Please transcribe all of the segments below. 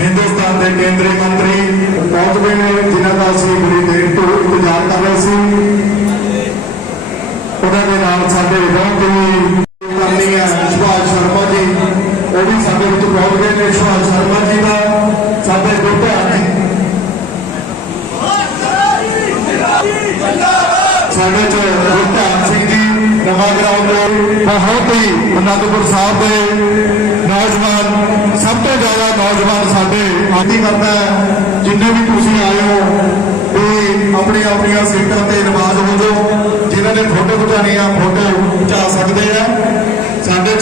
हिंदुस्तान के केंद्रीय मंत्री पहुंच गए हैं, जिन्हों का असं बड़ी देर तो इंतजार कर रहे थे। उन्होंने साढ़े बहुत ही करनी है सुभाष शर्मा जी, वो भी साढ़े पहुंच गए हैं। सुभाष शर्मा जी का साढ़े दो साढ़े ध्यान सिंह जी नवा ग्राउंड बहुत ही अनंदपुर साहब के नौजवान, सब तो ज्यादा नौजवान साढ़े आदि करता है। जिन्हें भी तुम आए हो भी अपनी अपनी सीटों पर नवाज हो जाओ, जिन्होंने फोटो खिचानी है फोटो खिचा सकते हैं। साढ़े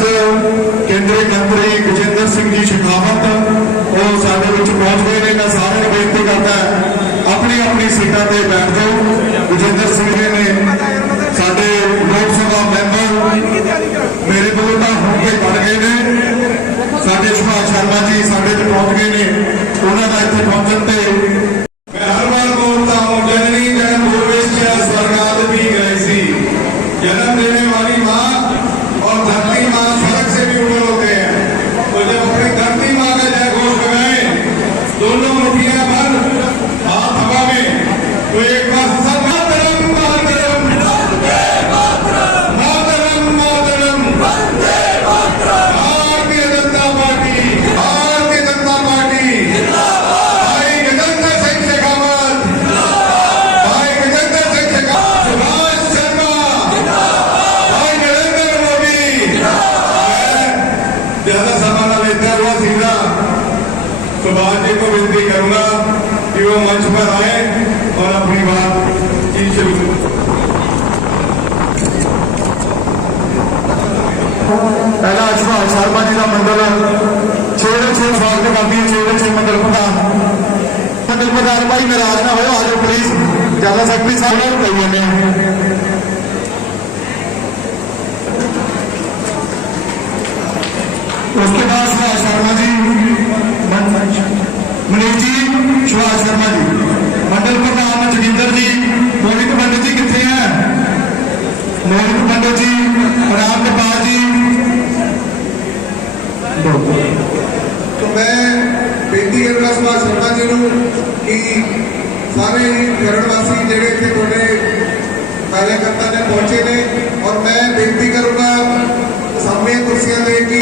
केंद्रीय मंत्री गजेंद्र सिंह जी शेखावत वो साढ़े पहुंच गए हैं। मैं सारे बेनती करता है अपनी अपनी सीटों पर बैठ जाओ। गजेंद्र सिंह जी ने साढ़े लोक सभा मैंबर मेरे को होके बढ़ गए हैं। साढ़े सुभाष शर्मा जी साढ़े पहुंच गए हैं। उन्होंने इतने पहुंचने से मैं हर बार बोलता हूँ, जननी जन्म भूमिष्ठा स्वर्गाद भी गए सी। जन्म देने वाली माँ और धरती माँ स्वर्ग से भी ऊपर होते हैं। तो जब अपनी धरती माँ का जय घोष लगाए, दोनों मुठियां भर हाथ हवा में, तो एक बार सब मातरम मातरम मातरम मातरम भारतीय जनता पार्टी, भारतीय जनता पार्टी, भाई गजेंद्र सिंह शेखावत, भाई गजेंद्र सिंह शेखावत, सुभाष शर्मा, भाई नरेंद्र मोदी। ज्यादा समय न लेता हुआ सीधा सुभाष जी को विनती करूंगा कि वो मंच पर आए और अपनी बात की शुरू करें। पहला सुभाष शर्मा जी का मंडल 6 स्वागत करती है। 6 मंडल प्रधान भाई नाराज ना हो, आ जाओ प्लीज। ज्यादा सेक्रेटरी साहब कही जाने उसके बाद सुभाष शर्मा जी, मनीष जी, सुभाष शर्मा जी, मंडल प्रधान जोगिंदर जी, मोहित पंडित जी कितने हैं? मोहित पंडित जी, राम गोपाल जी। तो मैं बेनती करूँगा सुभाष शर्मा जी को कि सारे खरड़वासी जेडे थे थोड़े कार्यकर्ता ने पहुंचे ने, और मैं बेनती करूँगा सामने कुर्सियां दे कि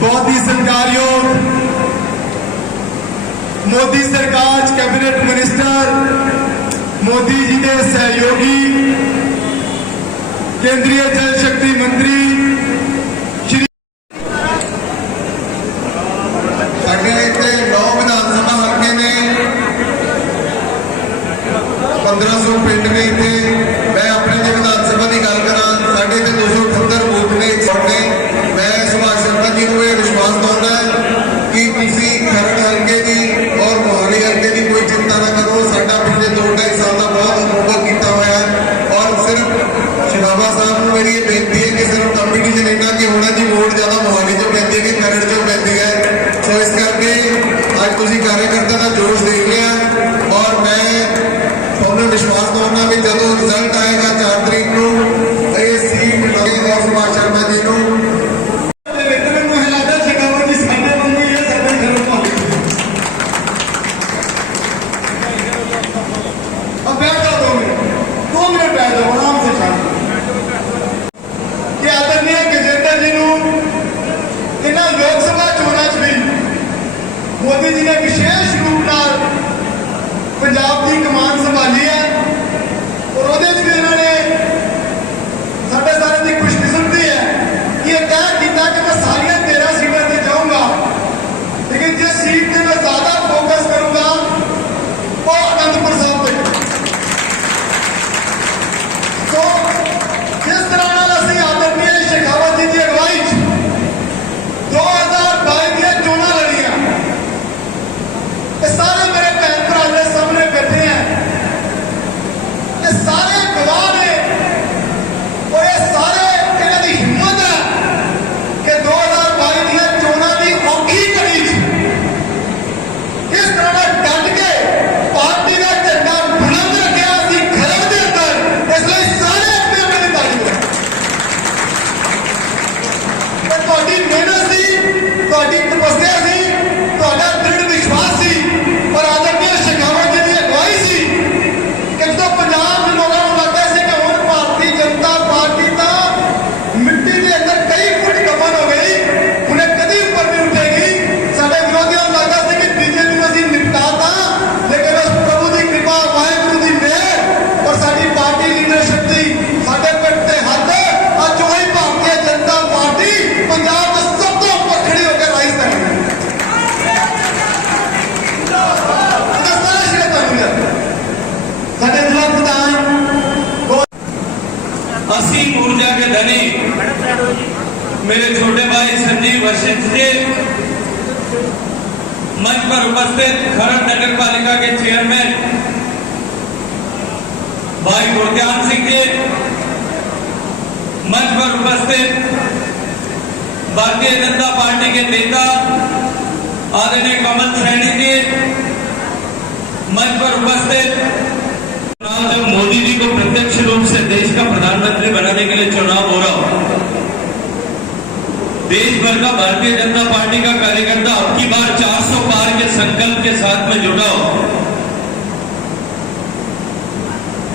बहुत ही सत्कारयोग मोदी सरकार कैबिनेट मिनिस्टर, मोदी जी के सहयोगी केंद्रीय जल शक्ति मंत्री श्री साढ़े इतने 9 विधानसभा हल्के ने 1500 पिंड ने थे। मैं अपने जो विधानसभा की गल करा साढ़े 278 बूथ ने छोड़ने। मैं सुभाष शर्मा जी को यह विश्वास दिलाना है कि तुसी खरड़ हल्के की और मोहाली हल्के की कोई चिंता ना करो। साडा पिछले 2-2.5 साल का बहुत अनुभव किया हुआ है, और सिर्फ शेखावत साहब को मेरी ये बेनती है कि सिर्फ कंपीटिशन इन्ना कि होना जी वोट ज्यादा मोहाली चो पैंती है कि खरड़ चो पैंती है। सो इस करके अज तुसी कार्यकर्ता का जोश देख लिया, और मैं थोड़ा विश्वास दिलाना भी जो रिजल्ट आएगा 4 तारीख को ये सीट लगेगा सुभाष शर्मा जी को। मोदी जी ने विशेष रूप नाल पंजाब की कमान संभाली है, और उहदे च भी इन्होंने साढ़े सारे की खुशकिस्मती है कि यह तय किया कि मैं सारिया 13 सीटों पर जाऊंगा, लेकिन जिस सीट पर मैं ज्यादा फोकस करूंगा वो अनंदपुर साहब पे। तो जिस तरह असीं आदरणीय शेखावत जी की अगवाई 2022 दी चोणां लड़ियां, सारे मेरे भैन भरा ने सामने बैठे हैं, ये सारे गवाह ने, और ये सारे इन्हां दी हिम्मत है कि 2022 दी चोणां दी औखी घड़ी किस तरह डट के पार्टी का झंडा बुलंद रखा सी खरड़ दे अंदर। इसलिए असीम ऊर्जा के धनी मेरे छोटे भाई संजीव वशिष्ठ जी, मंच पर उपस्थित खरड़ नगर पालिका के चेयरमैन भाई गुरध्यान सिंह जी, मंच पर उपस्थित भारतीय जनता पार्टी के नेता आदरणीय कमल सैनी जी, मंच पर उपस्थित जब मोदी जी को प्रत्यक्ष रूप से देश का प्रधानमंत्री बनाने के लिए चुनाव हो रहा हो, देश भर का भारतीय जनता पार्टी का कार्यकर्ता अब की बार 400 पार के संकल्प के साथ में जुड़ा हो,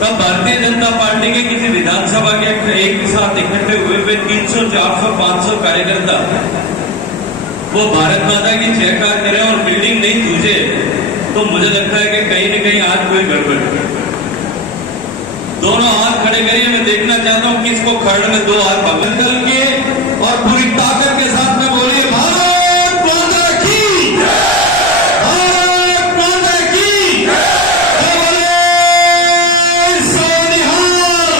तब भारतीय जनता पार्टी के किसी विधानसभा के एक साथ इकट्ठे हुए 300, 400, 500 कार्यकर्ता वो भारत माता की जयकार करें और बिल्डिंग नहीं दूजे, तो मुझे लगता है कि कहीं न कहीं आज कोई गड़बड़ है। दोनों हाथ खड़े करिए, मैं देखना चाहता हूं किसको खड़े में दो हाथ पकड़ करके और पूरी ताकत के साथ में बोलिए भारत माता की, भारत माता की, बोले सोनिहाल,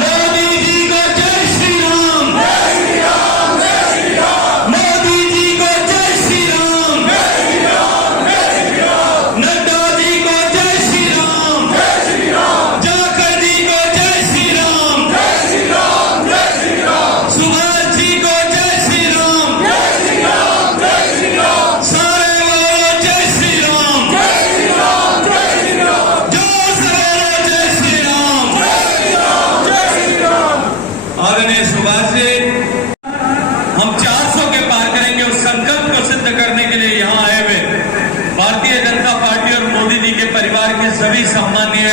मोदी जी को जय श्री राम, मोदी जी को जय श्री राम, नड्डा जी को जय श्री राम, जाखड़ जी को जय श्री राम, सुभाष जी को जय श्री राम, सारे बोलो जय श्री राम, जोर से बोलो जय श्री राम। आदरणीय सुभाष जी, हम 400 के पार करेंगे उस संकल्प को सिद्ध करने के लिए यहाँ आए हुए भारतीय जनता पार्टी और मोदी जी के परिवार के सभी सम्मानीय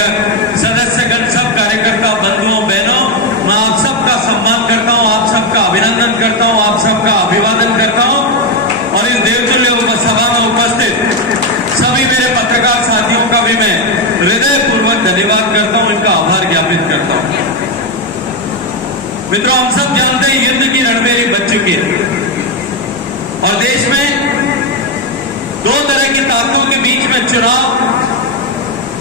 सदस्यगण, सब कार्यकर्ता बंधुओं बहनों, मैं आप सबका सम्मान करता हूँ, आप सबका अभिनंदन करता हूँ, आप सबका अभिवादन करता हूँ और इस देवतुल्य सभा में उपस्थित सभी मेरे पत्रकार साथियों का भी मैं हृदयपूर्वक धन्यवाद करता हूँ, इनका आभार ज्ञापित करता हूँ। मित्रों, हम सब जानते हैं युद्ध की रणभेरी बच चुकी है और देश में दो तरह की ताकतों के बीच में चुनाव,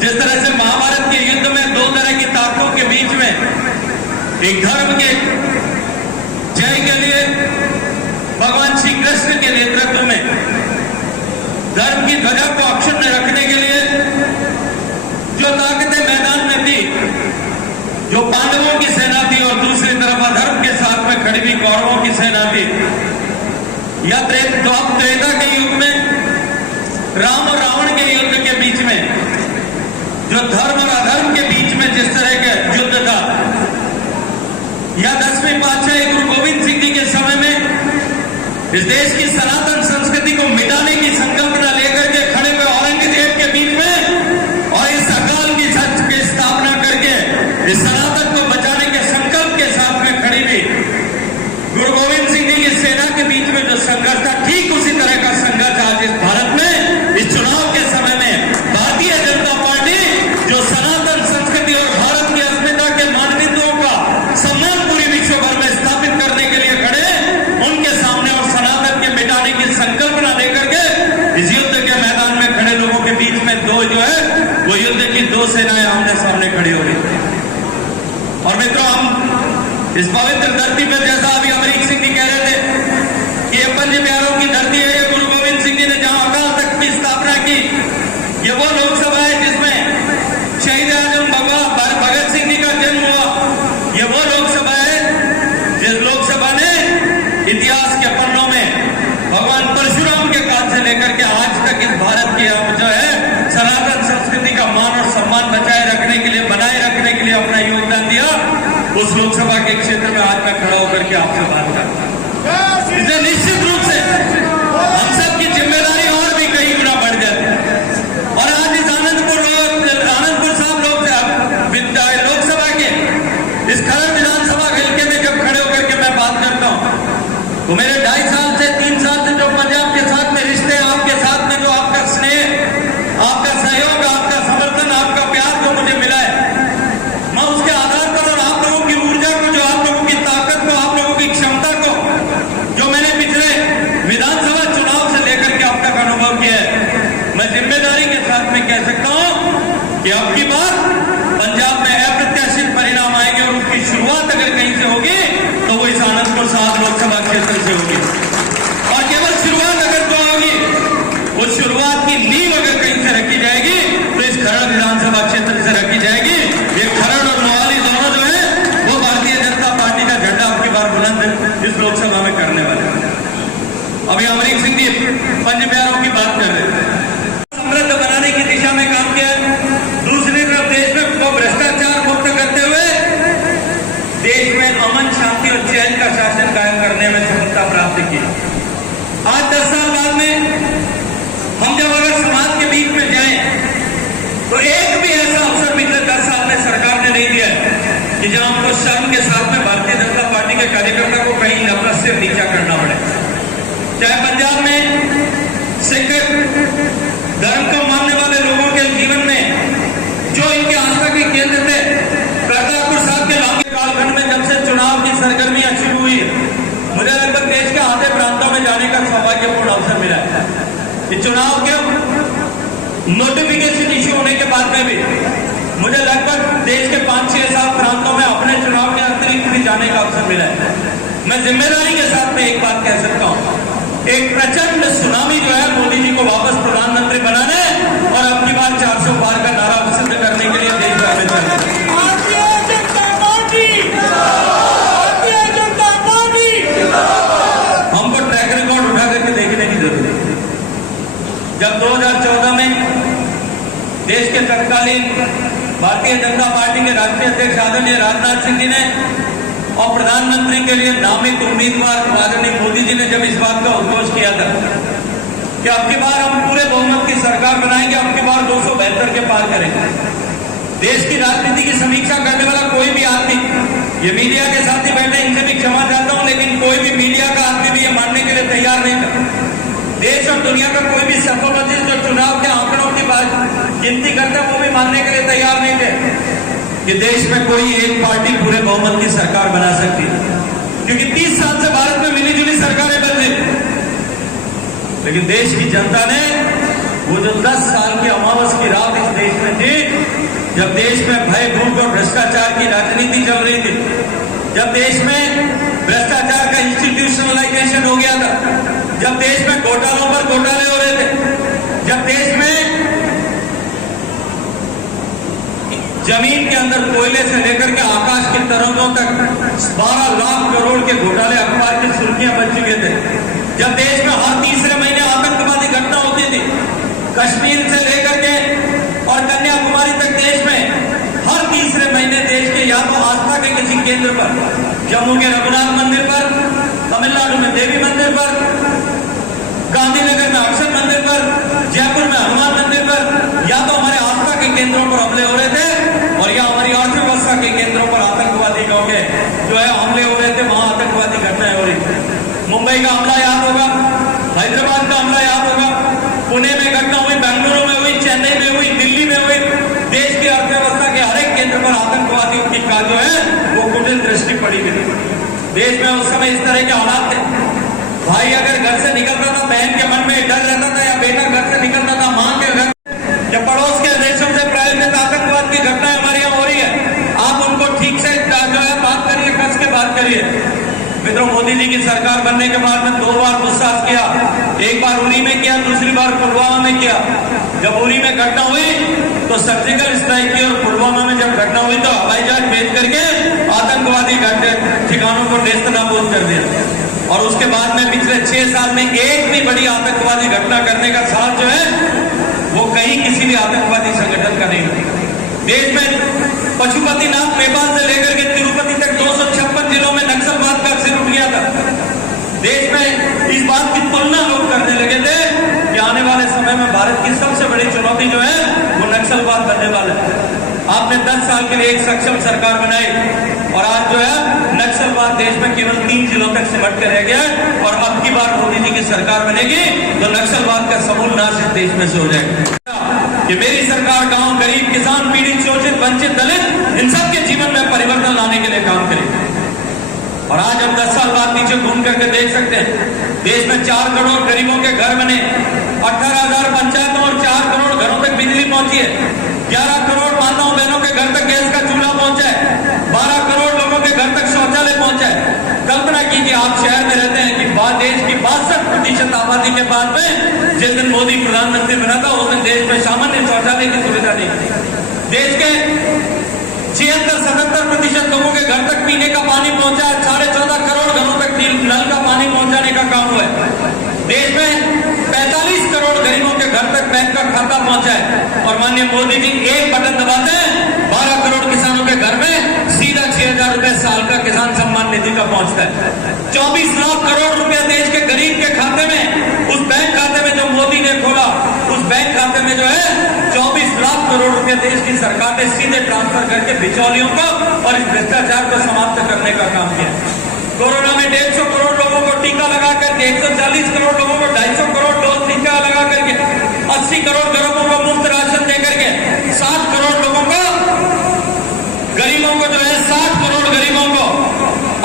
जिस तरह से महाभारत के युद्ध में दो तरह की ताकतों के बीच में एक धर्म के जय के लिए भगवान श्री कृष्ण के नेतृत्व में धर्म की ध्वजा को अक्षुण्ण रखने के लिए जो ताकतें मैदान में थी, जो पांडवों की सेना थी और दूसरी तरफ अधर्म के साथ में खड़ी हुई कौरवों की सेना थी, या त्रेता के युग में राम और रावण के युद्ध के बीच में जो धर्म और अधर्म के बीच में जिस तरह का युद्ध था, या 10वें पातशाही गुरु गोविंद सिंह जी के समय में इस देश की सनातन संस्कृति को मिटाने की संकल्पना लेकर के खड़े हुए औरंगजेब के बीच में और इस अकाल की सच की स्थापना करके इस सनातन को बचाने के संकल्प के साथ में खड़ी हुई गुरु गोविंद सिंह जी की सेना के बीच में जो संघर्ष था, ठीक उसी तरह का संघर्ष आज इस भारत में इस चुनाव के समय में भारतीय जनता पार्टी जो सनातन संस्कृति और भारत की अस्मिता के मानदंडों का सम्मान पूरी विश्व भर में स्थापित करने के लिए खड़े, उनके सामने और सनातन के मिटाने की संकल्पना लेकर के इस युद्ध के मैदान में खड़े लोगों के बीच में दो जो है वो युद्ध की दो सेनाएं आमने सामने खड़ी हो रही थी। और मित्रों, हम इस पवित्र धरती पर, जैसा अभी अमरीक सिंह जी कह रहे थे कि ये पंच प्यारों की धरती है, ये गुरु गोविंद सिंह जी ने जहां अकाल तख्त की स्थापना की, ये वो लोकसभा है जिसमें शहीद आजम भगत सिंह जी का जन्म हुआ, ये वो लोकसभा है जिस लोकसभा ने इतिहास के पन्नों में भगवान परशुराम के काल से लेकर के आज तक इस भारत की जो है सनातन संस्कृति का मान और सम्मान बचाए रखने के लिए, बनाए रखने के लिए अपना योगदान दिया। उस लोकसभा के क्षेत्र में आज मैं खड़ा होकर के आपसे बात कर कार्यकर्ता को कहीं नफरत से नीचा करना पड़े। चाहे पंजाब में सिख धर्म को मानने वाले लोगों के जीवन में जो इनके आस्था के केंद्र थे, करतारपुर साहब के लंबे कालखंड में जब से चुनाव की सरगर्मियां शुरू हुई, मुझे लगभग देश के आधे प्रांतों में जाने का सौभाग्यपूर्ण अवसर मिला है। कि चुनाव के नोटिफिकेशन इश्यू होने के बाद में भी मुझे लगभग देश के 5-6-7 प्रांतों में अपने चुनाव के अतिरिक्त भी जाने का अवसर मिला है। मैं जिम्मेदारी के साथ में एक बात कह सकता हूं, एक प्रचंड सुनामी जो है मोदी जी को वापस प्रधानमंत्री बनाने और अब की बार 400 पार का नारा सिद्ध करने के लिए देश भर में चल रही है। हमको ट्रैक रिकॉर्ड उठा करके देखने की जरूरत है। जब 2014 में देश के तत्कालीन भारतीय जनता पार्टी के राष्ट्रीय अध्यक्ष आदरणीय राजनाथ सिंह जी ने और प्रधानमंत्री के लिए नामित उम्मीदवार आदरणीय मोदी जी ने जब इस बात का उद्घोष किया था कि अब की बार हम पूरे बहुमत की सरकार बनाएंगे, अब की बार 272 के पार करेंगे, देश की राजनीति की समीक्षा करने वाला कोई भी आदमी, ये मीडिया के साथ ही बैठे, इनसे भी क्षमा चाहता हूं, लेकिन कोई भी मीडिया का आदमी भी ये मानने के लिए तैयार नहीं था। देश और दुनिया का कोई भी सफलमंदी जो चुनाव के आंकड़ों की बात गिनती करते वो भी मानने के लिए तैयार नहीं थे कि देश में कोई एक पार्टी पूरे बहुमत की सरकार बना सकती है, क्योंकि 30 साल से भारत में मिली जुली सरकारें बन रही। लेकिन देश की जनता ने वो जो 10 साल की अमावस की रात इस देश में थी, जब देश में भय, भूख और भ्रष्टाचार की राजनीति चल रही थी, जब देश में भ्रष्टाचार का इंस्टीट्यूशनलाइजेशन हो गया था, जब देश में घोटालों पर घोटाले हो रहे थे, जब देश में जमीन के अंदर कोयले से लेकर के आकाश की तरंगों तक 12 लाख करोड़ के घोटाले अखबार की सुर्खियां बन चुके थे, जब देश में हर तीसरे महीने आतंकवादी घटना होती थी, कश्मीर से लेकर के और कन्याकुमारी तक देश में हर तीसरे महीने देश के या तो आस्था के किसी केंद्र पर, जम्मू के रघुनाथ मंदिर पर, तमिलनाडु में देवी मंदिर पर, गांधीनगर में अक्षर मंदिर पर, जयपुर में हनुमान मंदिर पर, या तो हमारे आस्था के केंद्रों पर हमले हो रहे थे और या हमारी अर्थव्यवस्था के केंद्रों पर आतंकवादी के जो है हमले हो रहे थे, वहां आतंकवादी घटनाएं हो रही थी। मुंबई का हमला याद होगा, हैदराबाद का हमला याद होगा, पुणे में घटना हुई, बेंगलुरु में हुई, चेन्नई में हुई, दिल्ली में हुई। देश की अर्थव्यवस्था के हर एक केंद्र पर आतंकवादियों की का जो है वो कुटिल दृष्टि पड़ी हुई। देश में उस समय इस तरह के हालात थे, भाई अगर घर से निकलता था बहन के मन में डर रहता था, या बेटा घर से निकलता था मां के घर, जब पड़ोस के देशों से प्रायोजित आतंकवाद की घटनाएं हमारे यहाँ हो रही है, आप उनको ठीक से जो है बात करिए, कस के बात करिए। मित्रों, मोदी जी की सरकार बनने के बाद में 2 बार मुस्तैद किया, एक बार उरी में किया, दूसरी बार पुलवामा में किया। जब उरी में घटना हुई तो सर्जिकल स्ट्राइक की, और पुलवामा में जब घटना हुई तो हवाई जहाज भेज करके आतंकवादी ठिकानों को नेस्तनाबूद कर दिया। और उसके बाद में पिछले 6 साल में एक भी बड़ी आतंकवादी घटना करने का साथ जो है वो कहीं किसी भी आतंकवादी संगठन का नहीं हुआ। देश में पशुपतिनाथ नेपाल से लेकर के तिरुपति तक 256 जिलों में नक्सलवाद का सिर उठ गया था। देश में इस बात की तुलना लोग करने लगे थे कि आने वाले समय में भारत की सबसे बड़ी चुनौती जो है वो नक्सलवाद बनने वाला है। आपने 10 साल के लिए एक सक्षम सरकार बनाई और आज जो है नक्सलवाद देश में केवल 3 जिलों तक सिमट कर रह गया, और अब की बार मोदी जी की सरकार बनेगी तो नक्सलवाद का समूल नाश इस देश में से हो जाएगा। कि मेरी सरकार गांव, गरीब, किसान, पीड़ित, शोषित, वंचित, दलित, इन सबके जीवन में परिवर्तन लाने के लिए काम करेगी। और आज हम 10 साल बाद नीचे घूम करके देख सकते हैं, देश में 4 करोड़ गरीबों के घर बने, 18,000 पंचायतों और 4 करोड़ घरों तक बिजली पहुंची है, 11 करोड़ माताओं बहनों के घर तक गैस का चूल्हा पहुंचा है, 12 करोड़ लोगों के घर तक शौचालय पहुंचा है। कल्पना कीजिए, आप शहर में रहते हैं कि देश की 62% आबादी के बाद में जिस दिन मोदी प्रधानमंत्री बना था उस दिन देश में सामान्य शौचालय की सुविधा नहीं थी। देश के 76-77% लोगों के घर तक पीने का पानी पहुंचा है, 14.5 करोड़ घरों तक नल का पानी पहुंचाने का काम हुआ है। देश में 45 करोड़ गरीबों के घर तक बैंक का खाता पहुंचा है, और माननीय मोदी जी एक बटन दबाते हैं 12 करोड़ किसानों के घर में सीधा 6,000 रुपए साल का किसान सम्मान निधि का पहुंचता है। 24 लाख करोड़ रुपए देश के गरीब के खाते में, उस बैंक खाते में जो मोदी ने खोला, उस बैंक खाते में जो है 24 लाख करोड़ रुपए देश की सरकार ने सीधे ट्रांसफर करके बिचौलियों को और इस भ्रष्टाचार को समाप्त करने का काम किया। कोरोना में 150 करोड़ लोगों को टीका लगा करके, 140 करोड़ लोगों को 250 करोड़ डोज टीका लगा करके, 80 करोड़ गरीबों को मुफ्त राशन दे करके, 60 करोड़ लोगों को, गरीबों को जो है 60 करोड़ गरीबों को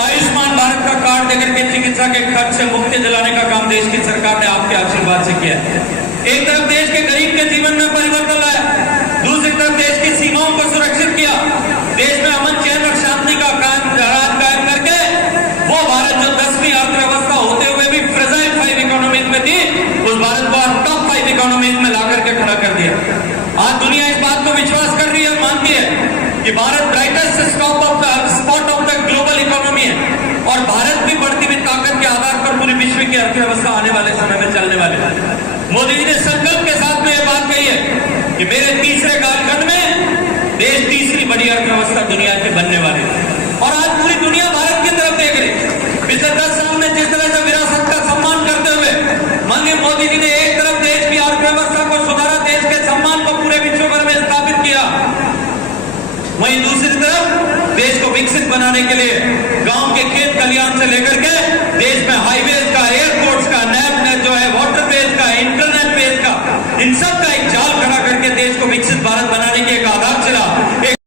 आयुष्मान भारत का कार्ड देकर के चिकित्सा के खर्च से मुक्ति दिलाने का काम देश की सरकार ने आपके आशीर्वाद से किया है। एक तरफ देश के गरीब के जीवन में परिवर्तन लाया, दूसरी तरफ देश की सीमाओं को सुरक्षित किया, देश में अमन चैन और शांति का राज कायम करके वो भारत जो 10वीं अर्थव्यवस्था होते हुए भी फ्रेजाइल 5 इकोनॉमीज में थी, उस भारत को टॉप 5 इकोनॉमीज में ला करके खड़ा कर दिया। आज दुनिया इस बात को विश्वास कर रही है, मानती है कि Bharat brightest spot of the global economy है और भारत भी बढ़ती हुई ताकत के आधार पर पूरी विश्व की अर्थव्यवस्था आने वाले समय में चलने वाले है। मोदी जी ने संकल्प के साथ में यह बात कही है कि मेरे तीसरे कालखंड में देश तीसरी बड़ी अर्थव्यवस्था दुनिया से बनने वाली है और आज पूरी दुनिया भारत की तरफ देख रही। पिछले 10 साल में जिस तरह से विरासत का सम्मान करते हुए माननीय मोदी जी ने एक तरफ देश की अर्थव्यवस्था को सुधारा, देश के सम्मान को पूरे विश्व भर में स्थापित किया, वहीं दूसरी तरफ देश को विकसित बनाने के लिए गांव के खेत खलियान से लेकर के देश में हाईवेज का, एयरपोर्ट्स का, नेट जो है वाटर बेस का, इंटरनेट बेस का, इन सब का एक जाल खड़ा करके देश को विकसित भारत बनाने की एक आधारशिला